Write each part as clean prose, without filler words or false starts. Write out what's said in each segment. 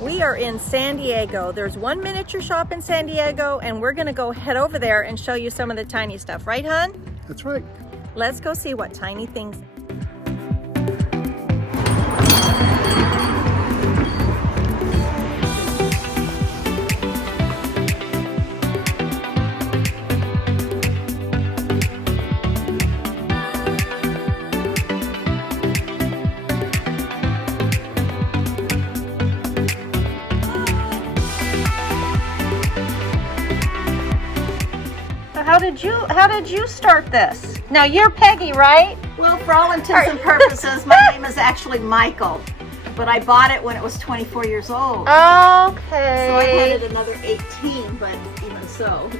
We are in San Diego. There's one miniature shop in San Diego, and we're gonna go head over there and show you some of the tiny stuff. Right, hon? That's right. Let's go see what tiny things. How did you start this? Now you're Peggy, right? Well, for all intents and purposes, my name is actually Michael, but I bought it when it was 24 years old. Okay. So I had it another 18, but even so,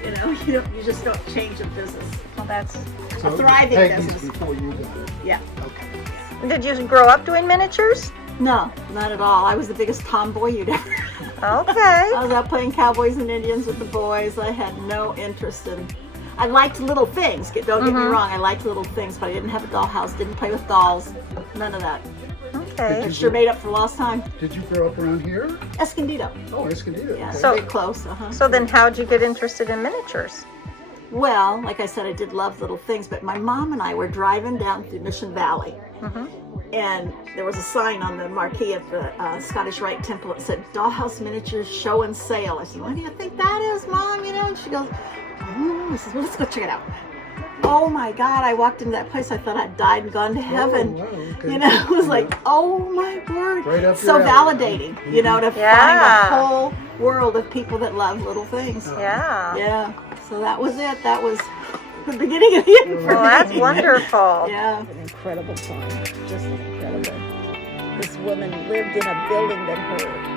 you just don't change a business. Well, that's a thriving Peggy's business. before you got it. Yeah. Okay. Did you grow up doing miniatures? No, not at all. I was the biggest tomboy you'd ever. Okay. I was out playing cowboys and Indians with the boys. I had no interest in. I liked little things. Don't get me wrong. I liked little things, but I didn't have a dollhouse. Didn't play with dolls. None of that. Okay. It sure made up for lost time. Did you grow up around here? Escondido. Oh, Escondido. Yeah, Okay. So- very close. So then how'd you get interested in miniatures? Well, like I said, I did love little things, but my mom and I were driving down through Mission Valley, and there was a sign on the marquee of the Scottish Rite Temple that said Dollhouse Miniatures Show and Sale. I said, what do you think that is, Mom? And she goes, I said, well, let's go check it out. Oh my God, I walked into that place, I thought I'd died and gone to heaven. Oh, wow, okay. It was like, oh my word. Right up So your alley. validating, to find a whole world of people that love little things. Yeah. Yeah, so that was it. That was the beginning of the end for Well, that's wonderful. Yeah. An incredible time, just incredible. This woman lived in a building that her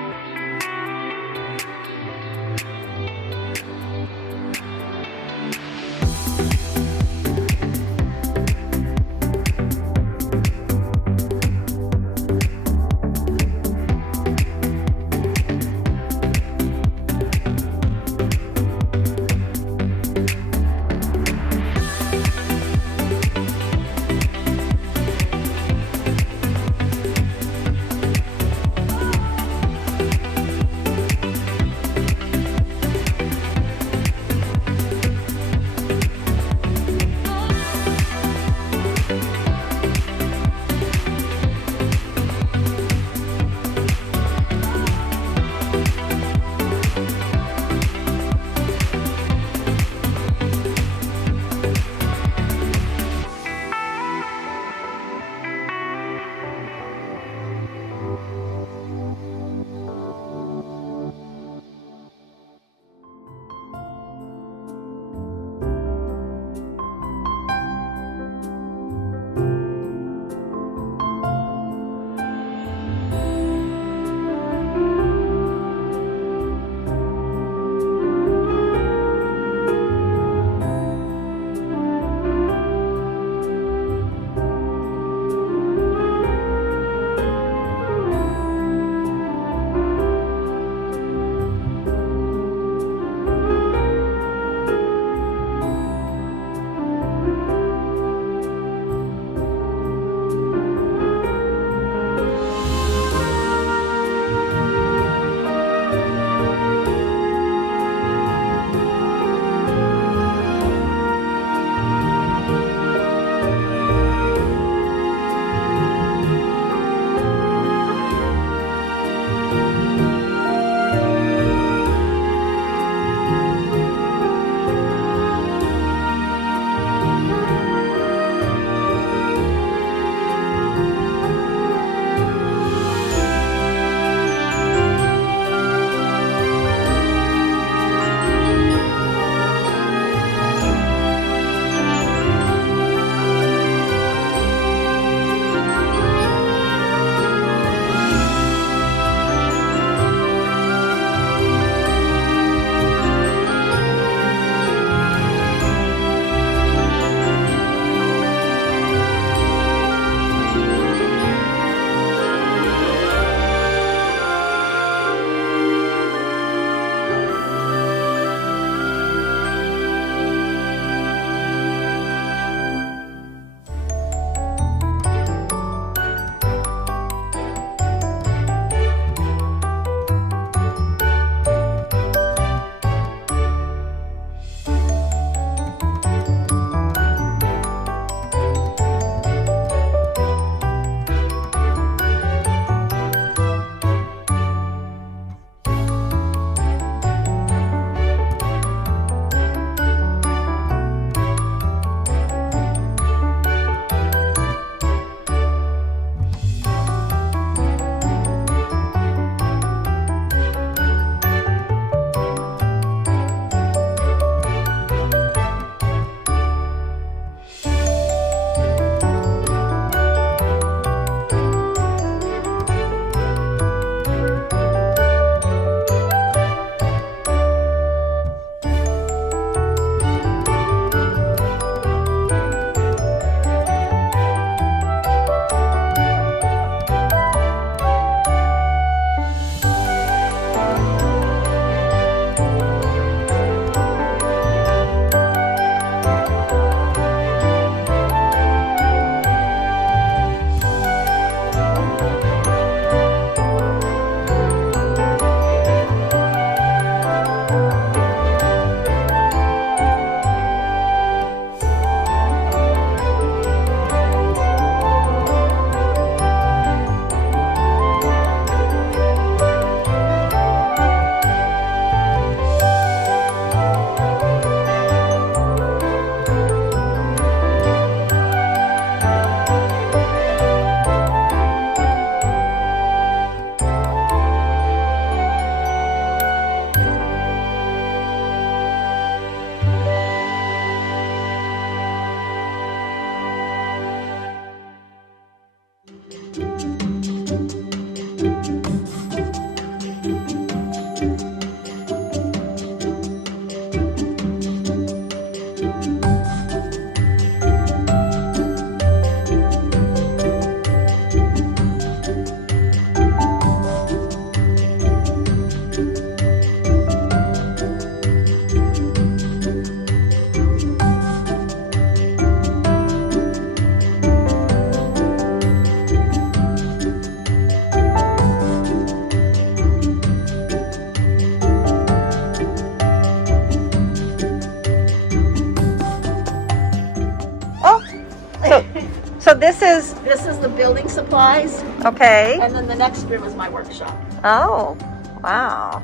is, This is the building supplies, okay. and then the next room is my workshop. Oh, wow.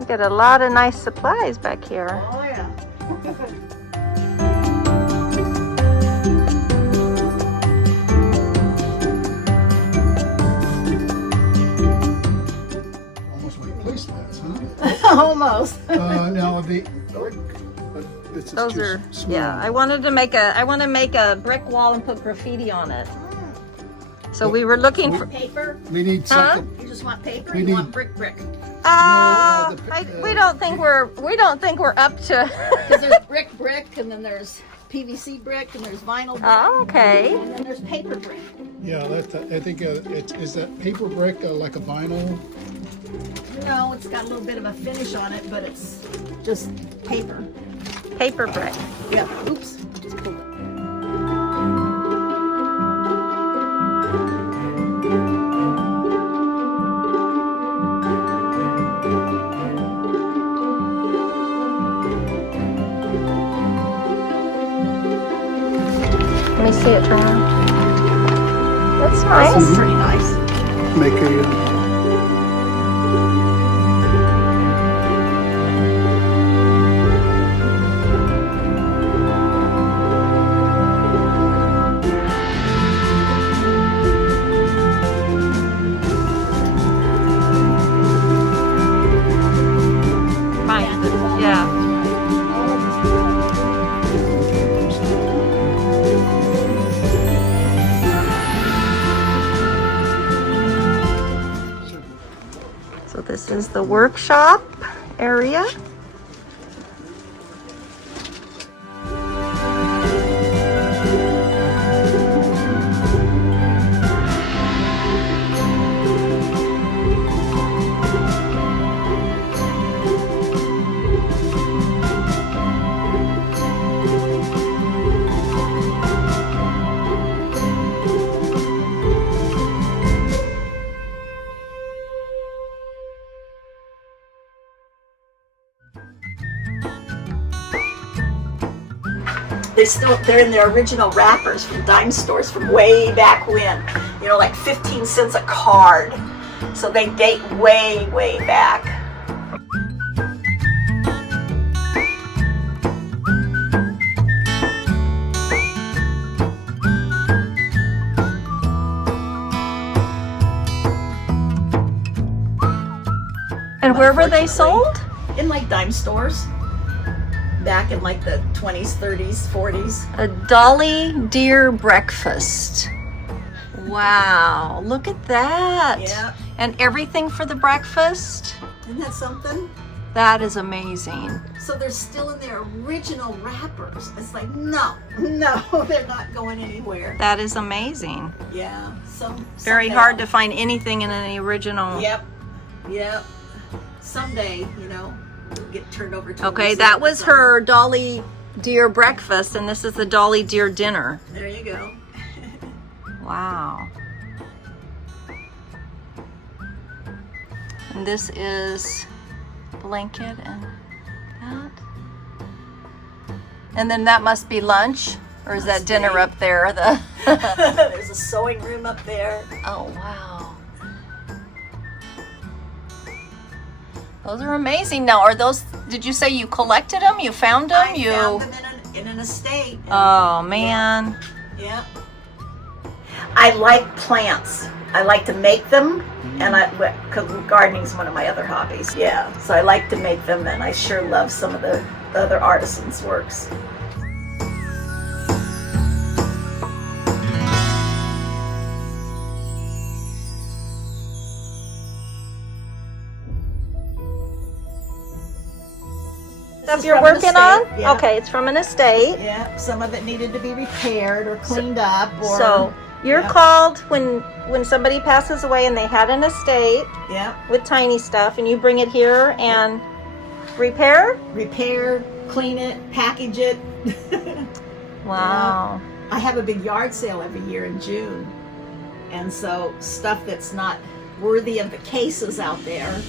You got a lot of nice supplies back here. Oh yeah. Almost like placemats, huh? Almost. Now the brick, this is Those too are, small. yeah, I want to make a brick wall and put graffiti on it. So we were looking for, Paper? We need Huh? something. You just want paper? We You need- want brick? we don't think we're up to. Because there's brick, and then there's PVC brick, and there's vinyl brick, Oh, okay. and then there's paper brick. Yeah, that's. I think is that paper brick like a vinyl. No, it's got a little bit of a finish on it, but it's just paper. Paper brick. Yeah. Oops. Just pulled it. Let me see it turn on. That's This nice. is pretty nice. Make a. Fine. Yeah. So this is the workshop area. They're in their original wrappers from dime stores from way back when. You know, like 15 cents a card. So they date way, way back. And where were they sold? In like dime stores. Back in like the 20s, 30s, 40s. A Dolly Dear breakfast. Wow, look at that. Yeah. And everything for the breakfast? Isn't that something? That is amazing. So they're still in their original wrappers. It's like, no, they're not going anywhere. That is amazing. Yeah. Very hard to find anything in an original. Yep. Someday, you know, it'll get turned over to. Okay, that was her Dolly Dear breakfast, and this is the Dolly Dear dinner. There you go. Wow. And this is blanket and that. And then that must be lunch, or is that dinner up there? There's a sewing room up there. Oh, wow. Those are amazing. Now, are those, did you say you collected them? You found them? I found them in an estate. Oh, man. Yeah. I like plants. I like to make them, and because gardening is one of my other hobbies. Yeah, so I like to make them, and I sure love some of the other artisans' works. Stuff you're working on? Yeah. Okay, it's from an estate. Yeah, some of it needed to be repaired or cleaned up. Or, So you're called when somebody passes away and they had an estate with tiny stuff, and you bring it here and repair? Repair, clean it, package it. Wow. I have a big yard sale every year in June. And so stuff that's not worthy of the cases out there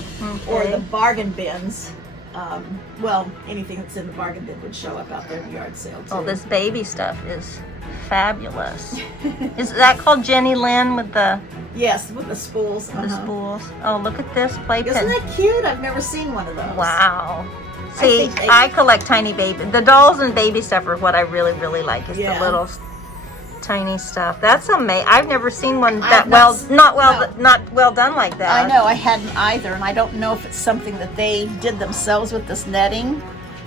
or the bargain bins, well, anything that's in the bargain bin would show up out there in the yard sale too. Oh, this baby stuff is fabulous. Is that called Jenny Lynn with the Yes, with the spools. the spools? Oh, look at this playpen. Isn't that cute? I've never seen one of those. Wow. See, think I collect tiny baby. The dolls and baby stuff are what I really, really like. Is Yeah. the little tiny stuff. That's amazing. I've never seen one I've that not not well done like that. I know, I hadn't either, and I don't know if it's something that they did themselves with this netting,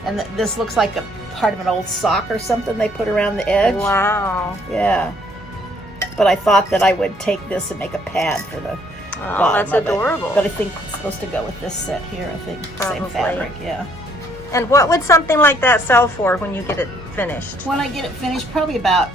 and this looks like a part of an old sock or something they put around the edge. Wow. Yeah. But I thought that I would take this and make a pad for the bottom that's of it. adorable. But I think it's supposed to go with this set here, I think. Probably. Same fabric, yeah. And what would something like that sell for when you get it finished? When I get it finished, probably about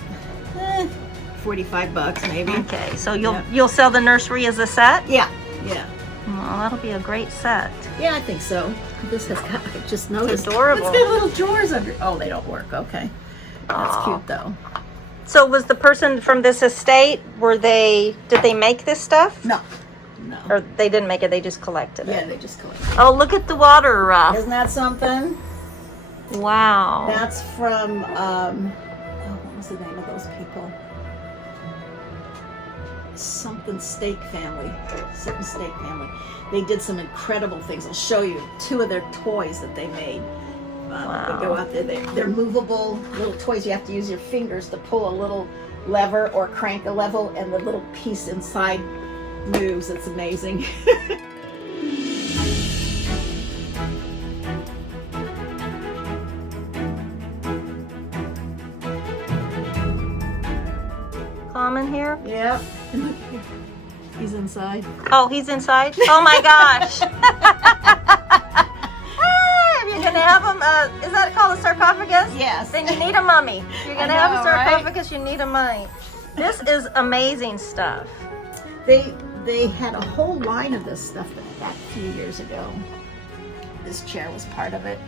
$45 maybe. Okay, so you'll sell the nursery as a set? Yeah, yeah. Well, that'll be a great set. Yeah, I think so. This has got, I just noticed. adorable. It's got little drawers under. Oh, they don't work. Okay. That's Aw. cute though. So was the person from this estate, did they make this stuff? No. No. Or they didn't make it, they just collected Yeah, it? they just collect. Oh, look at the water ruff. Isn't that something? Wow. That's from, what was the name of those people? Something steak family. Something steak family. They did some incredible things. I'll show you 2 of their toys that they made. Wow. They go out there. They're movable little toys. You have to use your fingers to pull a little lever or crank a lever, and the little piece inside moves. It's amazing. Common here? Yeah. He's inside. Oh, he's inside? Oh my gosh. You're gonna have him, is that called a sarcophagus? Yes. Then you need a mummy. If you're gonna I have a know, right? sarcophagus, you need a mummy. This is amazing stuff. They had a whole line of this stuff back a few years ago. This chair was part of it.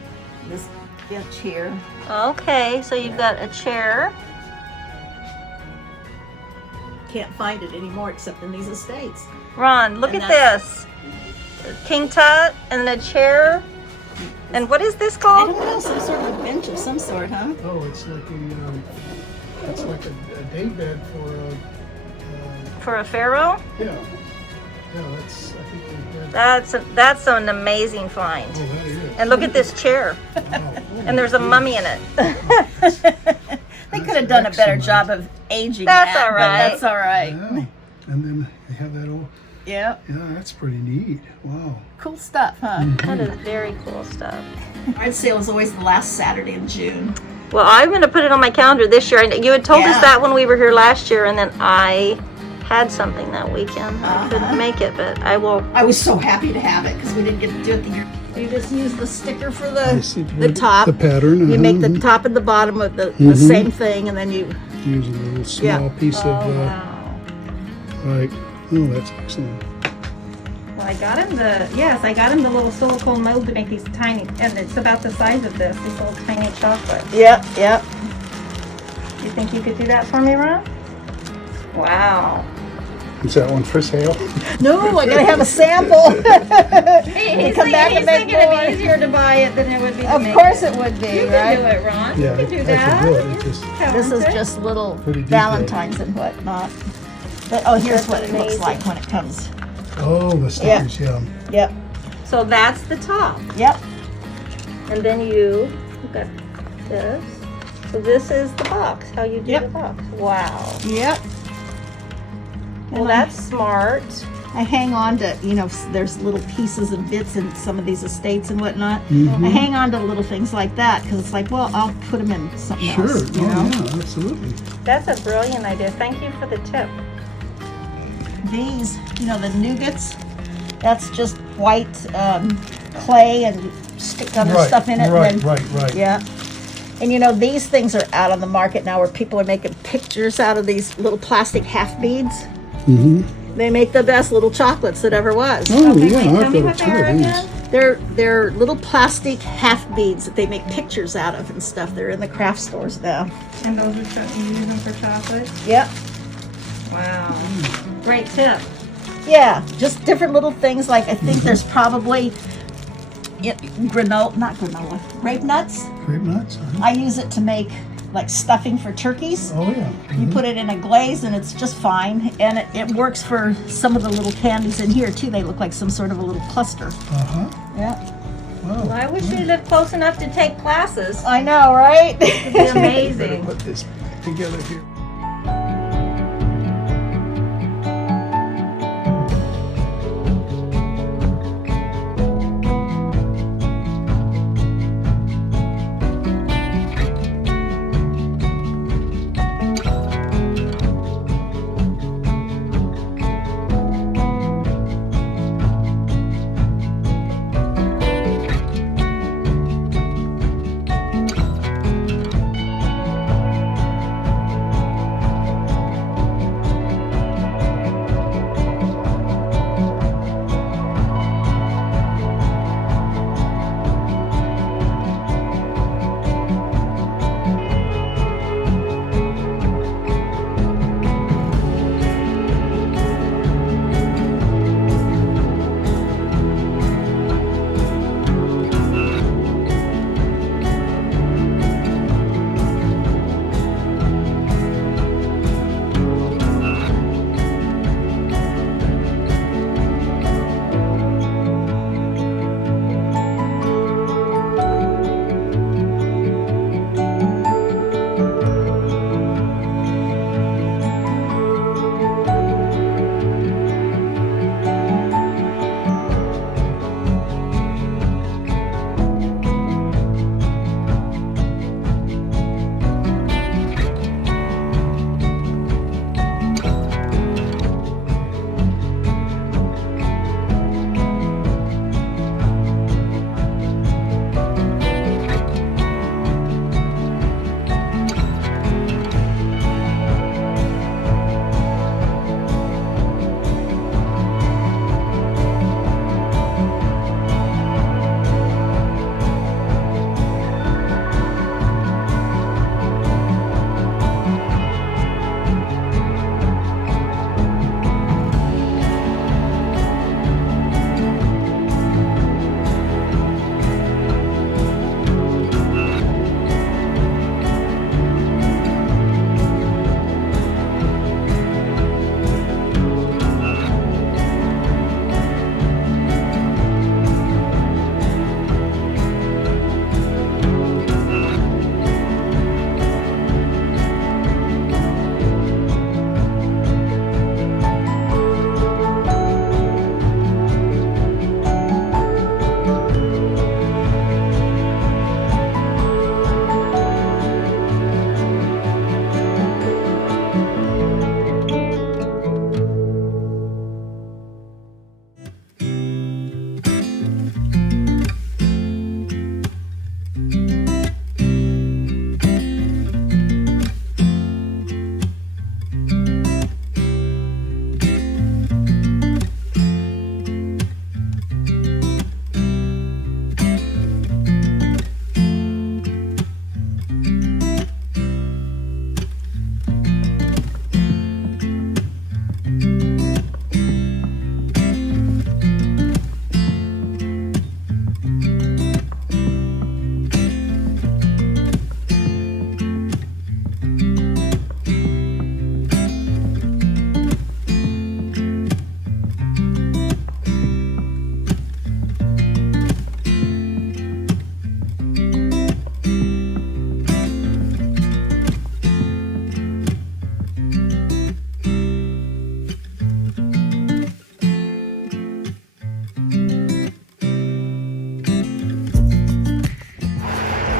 This bench here. Okay, so you've got a chair. Can't find it anymore except in these estates. Ron, look And at this. King Tut and a chair. And what is this I called? don't know, some sort of a bench of some sort, huh? Oh, it's like a day bed For a pharaoh? yeah. Yeah, that's, I think they had, That's an amazing find. oh, that is. And look at this chair. Wow. And there's a mummy in it. They could have done a better excellent. job of aging That's that, all but right. that's all right. Yeah. And then they have that old, Yeah, yeah, that's pretty neat. Wow. cool stuff, huh? That is very cool stuff. Yard sale is always the last Saturday in June. Well, I'm going to put it on my calendar this year. And you had told us Yeah. that when we were here last year, and then I had something that weekend. I couldn't make it, but I will. I was so happy to have it because we didn't get to do it the year. You just use the sticker for I see the top. The pattern. You make the top and the bottom of the same thing, and then you. Use a little small Yeah. piece of, Wow. like, oh, that's excellent. Well, I got him the little silicone mold to make these tiny, and it's about the size of this, these little tiny chocolates. Yep, yep. You think you could do that for me, Ron? Wow. Is that one for sale? No, I gotta have a sample. He's come back and make thinking it'd more. be easier to buy it than it would be to Of make course it. it would be, You right? can do it, Ron. Yeah, You can do I that. could do it. It just, This is Talented. just little Pretty detailed. Valentines and whatnot. But, oh, here's That's what it looks amazing. like when it comes. oh, the stickers, yeah. Yep, So that's the top. yep. And then you got this. So this is the box, how you do Yep. the box. Wow. Yep. Well, And that's smart. I hang on to, there's little pieces and bits in some of these estates and whatnot. Mhm. I hang on to little things like that because it's like, well, I'll put them in something Sure. else, Oh, yeah, absolutely. That's a brilliant idea. Thank you for the tip. These, the nougats, that's just white clay and stick other Right, stuff in it. right, and then, right. Yeah. And these things are out on the market now where people are making pictures out of these little plastic half beads. Mm-hmm. They make the best little chocolates that ever was. Oh, Okay, yeah, wait, tell I've me got what a they ton are of these. again. They're little plastic half beads that they make pictures out of and stuff. They're in the craft stores now. And those are you use them for chocolate? Yep. Wow. Great tip. Yeah, just different little things. Like I think there's probably not granola, grape nuts. Grape nuts? I use it to make like stuffing for turkeys. Oh, yeah. You put it in a glaze and it's just fine. And it works for some of the little candies in here too. They look like some sort of a little cluster. Uh-huh. Yeah. Wow. Well, I wish we lived close enough to take classes. I know, right? It'd be Better amazing. put this together here.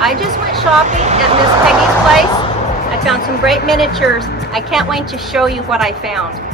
I just went shopping at Miss Peggie's place. I found some great miniatures. I can't wait to show you what I found.